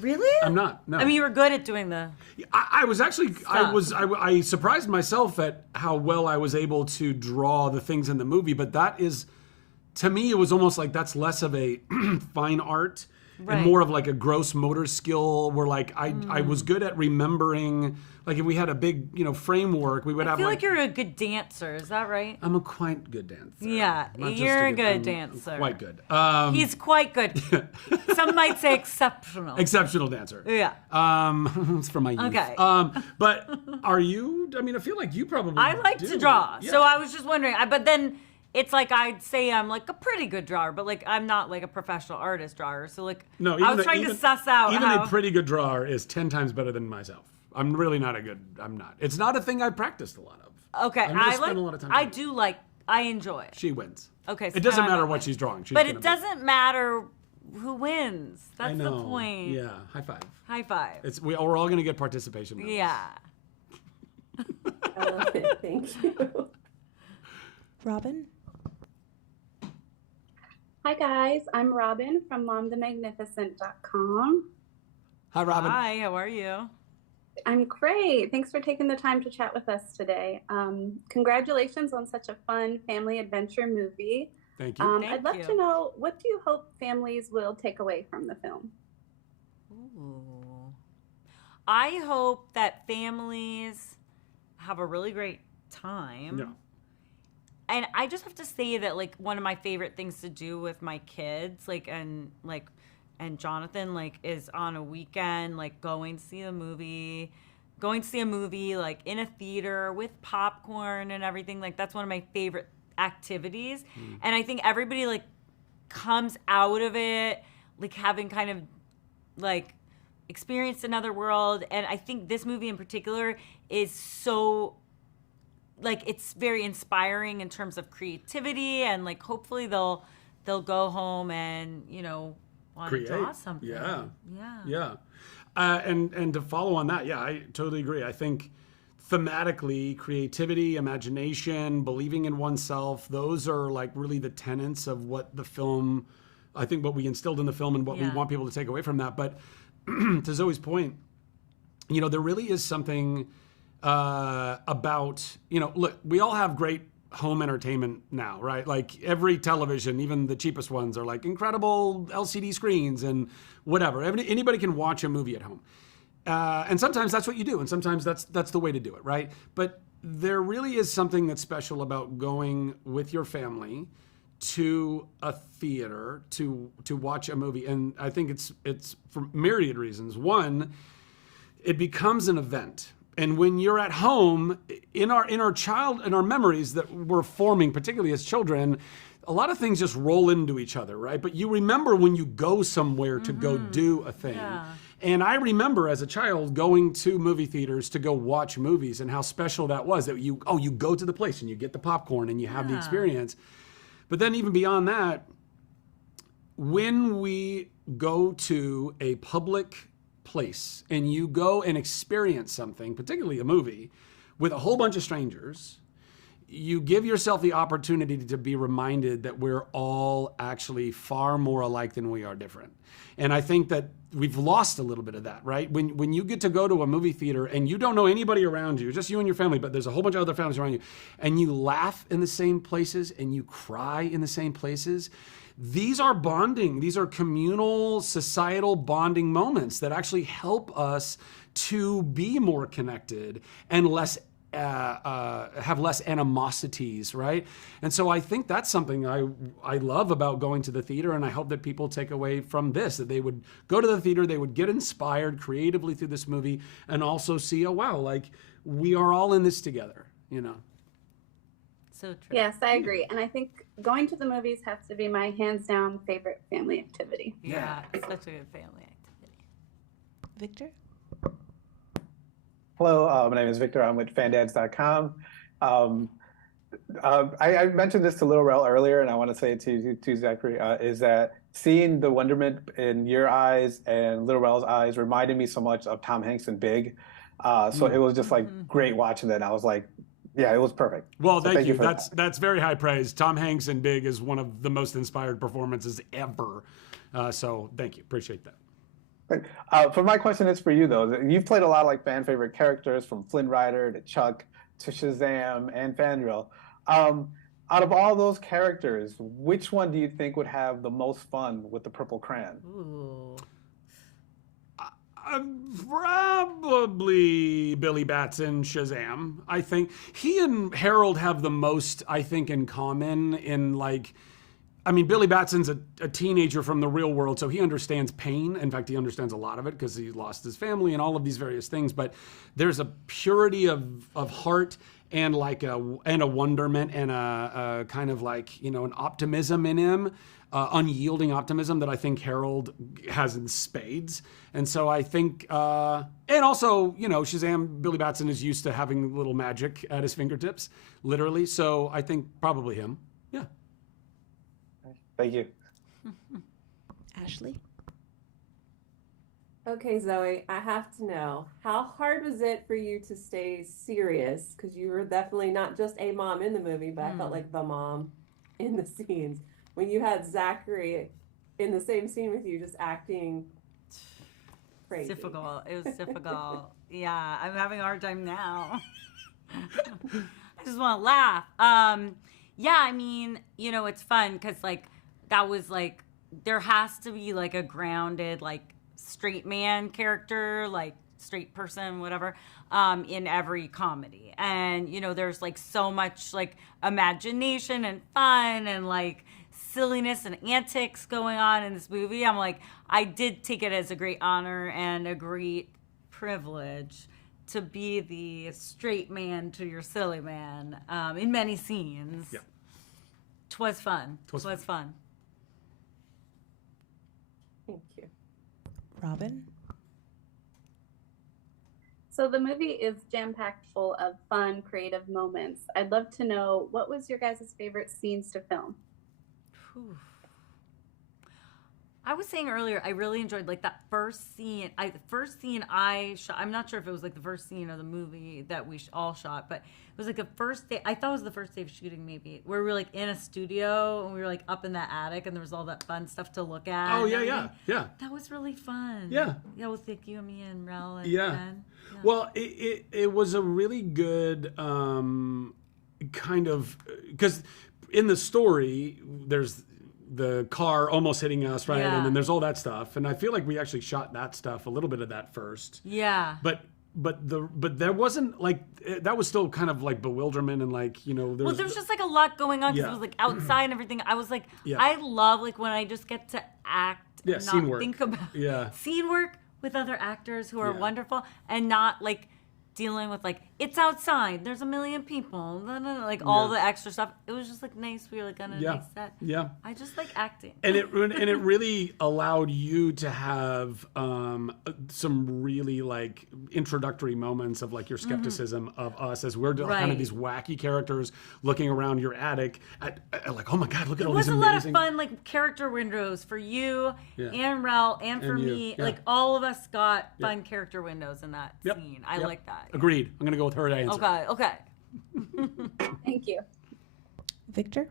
Really? I'm not. No. I mean, you were good at doing the. I was actually, I surprised myself at how well I was able to draw the things in the movie. But that is, to me, it was almost like that's less of a fine art and more of like a gross motor skill. Where like I was good at remembering. Like if we had a big, framework, we would have. I feel like you're a good dancer. Is that right? I'm a quite good dancer. Yeah, you're a good dancer. Quite good. He's quite good. Some might say exceptional. Exceptional dancer. Yeah. It's from my youth. Okay. But are you? I mean, I feel like you probably. I like do. to draw, Yeah. so I was just wondering. But then it's like I'd say I'm like a pretty good drawer, but like I'm not like a professional artist drawer. So like No, I was trying to suss out. Even a pretty good drawer is 10 times better than myself. I'm really not a good. I'm not. It's not a thing I practiced a lot of. Okay, spend a lot of time I doing it. do like. I enjoy it. She wins. Okay, so it doesn't now I matter know what it. she's drawing. She's But gonna it doesn't matter who wins. I That's know. the point. Yeah. High five. High five. We're all gonna get participation medals. Yeah. I love it. Thank you. Robin? Hi guys, I'm Robin from momthemagnificent.com. Hi, Robin. Hi, how are you? I'm great. Thanks for taking the time to chat with us today. Congratulations on such a fun family adventure movie. Thank you. I'd love to know, what do you hope families will take away from the film? Ooh. I hope that families have a really great time. Yeah. And I just have to say that like one of my favorite things to do with my kids, and Jonathan, like, is on a weekend, like going to see a movie like in a theater with popcorn and everything. Like that's one of my favorite activities. And I think everybody like comes out of it like having kind of like experienced another world. And I think this movie in particular is so like it's very inspiring in terms of creativity, and like hopefully they'll go home and want to draw something. Yeah. And to follow on that, I totally agree. I think thematically, creativity, imagination, believing in oneself, those are like really the tenets of what the film, I think what we instilled in the film and what we want people to take away from that. But to Zoe's point, there really is something about, look, we all have great home entertainment now, right? Like every television, even the cheapest ones, are like incredible LCD screens and whatever. Anybody can watch a movie at home. And sometimes that's what you do, and sometimes that's the way to do it, right? But there really is something that's special about going with your family to a theater to watch a movie. And I think it's for myriad reasons. One, it becomes an event. And when you're at home, in our memories that we're forming, particularly as children, a lot of things just roll into each other, right? But you remember when you go somewhere to go do a thing. Yeah. And I remember as a child going to movie theaters to go watch movies and how special that was. That you go to the place and you get the popcorn and you have the experience. But then even beyond that, when we go to a public place and you go and experience something, particularly a movie, with a whole bunch of strangers, you give yourself the opportunity to be reminded that we're all actually far more alike than we are different. And I think that we've lost a little bit of that, right? When you get to go to a movie theater and you don't know anybody around you, just you and your family, but there's a whole bunch of other families around you, and you laugh in the same places and you cry in the same places, these are bonding. These are communal, societal bonding moments that actually help us to be more connected and have less animosities, right? And so I think that's something I love about going to the theater, and I hope that people take away from this, that they would go to the theater, they would get inspired creatively through this movie, and also see, oh wow, like we are all in this together, So true. Yes, I agree. And I think going to the movies has to be my hands down favorite family activity. Yeah, it's such a good family activity. Victor? Hello, my name is Victor. I'm with fandads.com. I mentioned this to Little Rel earlier, and I want to say it to Zachary, is that seeing the wonderment in your eyes and Little Rel's eyes reminded me so much of Tom Hanks in Big. So it was just like great watching that. And I was like, yeah, it was perfect. Well, So thank you. for That's very high praise. Tom Hanks in Big is one of the most inspired performances ever. So thank you. Appreciate that. For my question is for you though. You've played a lot of like fan favorite characters from Flynn Rider to Chuck to Shazam and Fandral. Out of all those characters, which one do you think would have the most fun with the purple crayon? Ooh. Probably Billy Batson, Shazam. I think he and Harold have the most, I think, in common in like, I mean, Billy Batson's a teenager from the real world, so he understands pain. In fact, he understands a lot of it because he lost his family and all of these various things. But there's a purity of heart and like a wonderment and a kind of like, you know, an optimism in him, unyielding optimism that I think Harold has in spades. And so I think, and also, you know, Shazam, Billy Batson is used to having little magic at his fingertips, literally. So I think probably him. Yeah. Thank you. Ashley? Okay, Zoe, I have to know, how hard was it for you to stay serious? Because you were definitely not just a mom in the movie, but I felt like the mom in the scenes. When you had Zachary in the same scene with you, just acting crazy. Difficult. It was difficult. Yeah, I'm having a hard time now. I just want to laugh. Yeah, I mean, you know, it's fun because like that was like there has to be like a grounded like straight man character, like straight person, whatever, in every comedy. And you know, there's like so much like imagination and fun and like silliness and antics going on in this movie. I'm like, I did take it as a great honor and a great privilege to be the straight man to your silly man in many scenes. Yeah. 'Twas fun. 'Twas fun. Thank you. Robin? So the movie is jam-packed full of fun, creative moments. I'd love to know, what was your guys' favorite scenes to film? Whew. I was saying earlier, I really enjoyed like that first scene. The first scene I shot. I'm not sure if it was like the first scene of the movie that we all shot, but it was like the first day. I thought it was the first day of shooting, maybe, where we were like in a studio and we were like up in that attic and there was all that fun stuff to look at. Oh and yeah, everything. yeah. That was really fun. Yeah. Yeah, with like you and me and Rel and Yeah. Ben. Yeah. Well, it was a really good kind of, because in the story there's the car almost hitting us, right? Yeah. And then there's all that stuff, and I feel like we actually shot that stuff, a little bit of that first. Yeah. But there wasn't like that was still kind of like bewilderment and like, you know, Well, there's just like a lot going on because Yeah. it was like outside and everything. I was like, Yeah. I love like when I just get to act, Yeah, and scene not work. think about Yeah. scene work with other actors who are Yeah. wonderful, and not like dealing with like it's outside, there's a million people, like all Yeah. the extra stuff. It was just like nice. We were like on a Yeah. nice set. Yeah. I just like acting. And it really allowed you to have some really like introductory moments of like your skepticism of us as we're kind Right. of these wacky characters looking around your attic at like, oh my god, look at It all was these a lot of amazing. fun, like character windows for you Yeah. and Rel and for And you, me. yeah. Like all of us got Yeah. fun character windows in that Yep. scene. I Yep. like that. Agreed. I'm gonna go with her answer. Okay. Thank you. Victor?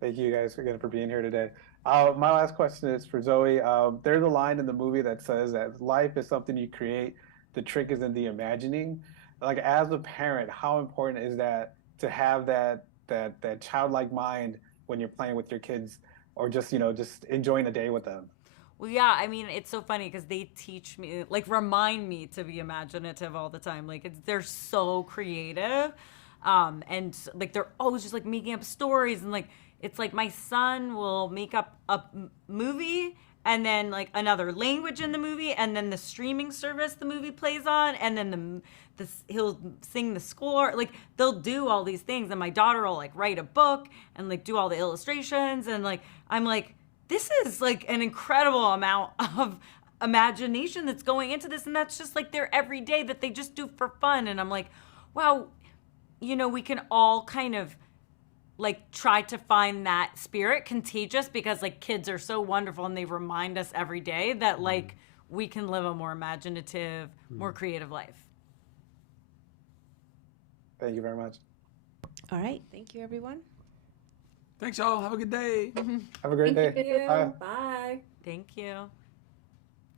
Thank you guys again for being here today. My last question is for Zoe. There's a line in the movie that says that life is something you create. The trick is in the imagining. Like as a parent, how important is that to have that childlike mind when you're playing with your kids, or just just enjoying the day with them? Well, yeah, I mean, it's so funny because they teach me, like, remind me to be imaginative all the time. Like, they're so creative. And, like, they're always just, like, making up stories. And, like, it's like my son will make up a movie and then, like, another language in the movie and then the streaming service the movie plays on and then he'll sing the score. Like, they'll do all these things. And my daughter will, like, write a book and, like, do all the illustrations. And, like, I'm like, this is like an incredible amount of imagination that's going into this. And that's just like their everyday that they just do for fun. And I'm like, wow, you know, we can all kind of like try to find that spirit contagious because like kids are so wonderful and they remind us every day that like we can live a more imaginative, more creative life. Thank you very much. All right. Thank you, everyone. Thanks, y'all. Have a good day. Have a great Thank day. you. Bye. Bye. Thank you.